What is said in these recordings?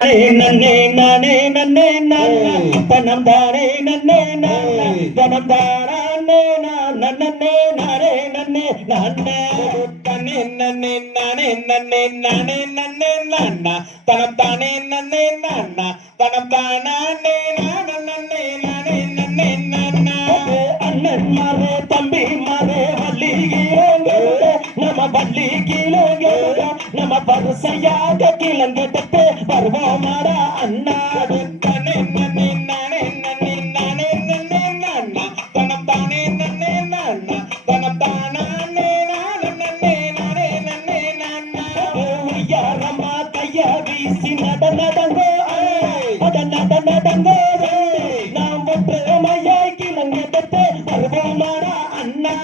நன்னே நானே நன்னே நான். தனம் தானே நன்னே நான். தனம் தானே நான். நன்னே நானே நன்னே நானே. தன்னே நன்னே நானே நன்னே நானே நன்னே நானா. தனம் தானே நன்னே நானா. தனம் தானே நானே நன்னே நானே நன்னே நானா. அண்ணன் மாரே தம்பி மாரே வள்ளி கீழே நம்ம வள்ளி கீழே நம்ம வரிசையாக கிளங்கெடுத்து வருவோமாடா அண்ணாடு தனே நாம் ஒற்றுமையாய் கிளங்கெடுத்து வருவோமாடா அண்ணா.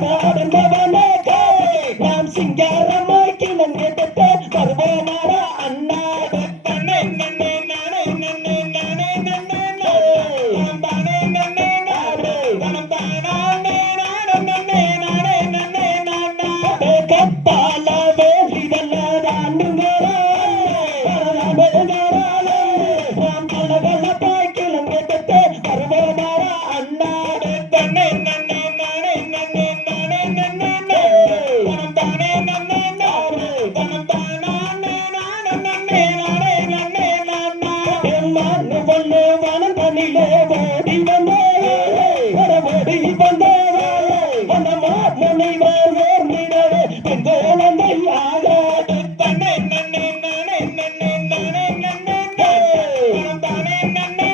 அடர்ந்தவனே நாம் ஓடி வந்தே வர ஓடி வந்தே அந்த மாமுனை வேர் ஆகாது தன்னை நானே நானே தானே நானே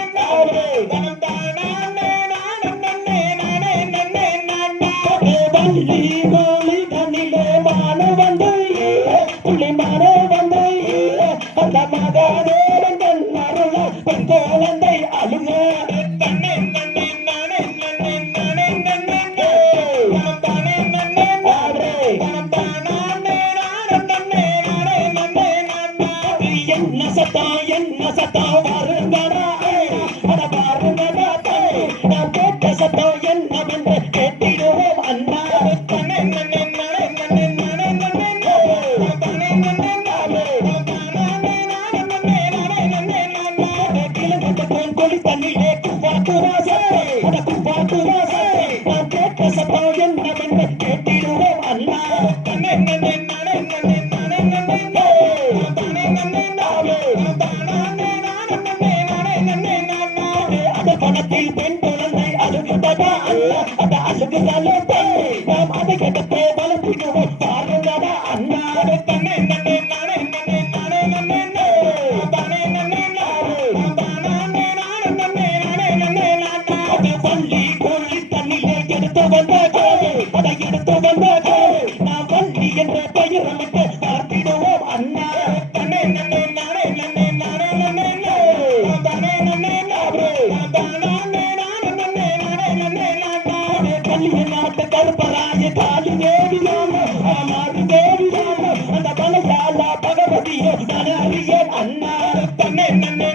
தானே நானே நானே வள்ளி கோழி வந்து புள்ளி மான வந்து அந்த மகாதேவன் என்ன சத்தா என்ன சத்தா அந்த பணத்தில் பெண் குழந்தை அழுகுதடா அண்ணா அந்த அழுகுதாலே நாம் அதை கெடுத்து வளர்த்திடுவோம் பாருங்கடா அண்ணா தன்னை நன்னே நானே நன்னே நானே நன்னே தானே நன்னே நானே. தானே நானே நன்னே நானே நன்னே நானா அது வள்ளி கோழி தண்ணிலே எடுத்து வந்த கோழி அதை எடுத்து வந்த கோழி நான் வள்ளி என்ற பெயரமிட்டு பார்த்திடுவோம் அண்ணா பலசால பகவதியோ நான் அறியேன் தன்னை நன்னே